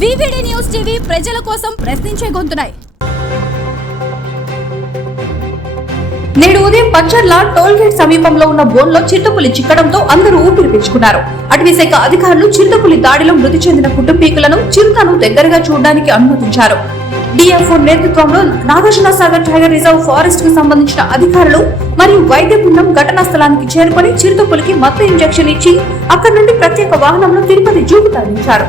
VVD news TV ప్రజల కోసం ప్రశ్నించే గొంతున్నాయి. నేడు ఉదయం పచ్చర్ల టోల్ గేట్ సమీపంలో ఉన్న బోన్లో చిరుతపులి చిక్కడంతో అందరూ ఊపిరి పీల్చుకున్నారు. అటవీ శాఖ అధికారులు చిరుతపులి దాడిలో మృతి చెందిన కుటుంబీకులను చిరుతను దగ్గరగా చూడడానికి అనుమతించారు. డిఎఫ్ఓ నేతృత్వంలో నాగార్జున సాగర్ టైగర్ రిజర్వ్ ఫారెస్ట్కు సంబంధించిన అధికారులు మరియు వైద్య బృందం ఘటనా స్థలానికి చేరుకొని చిరుతపులికి మత్తు ఇంజెక్షన్ ఇచ్చి అక్కడి నుండి ప్రత్యేక వాహనంలో తిరుపతి జూకు తరలించారు.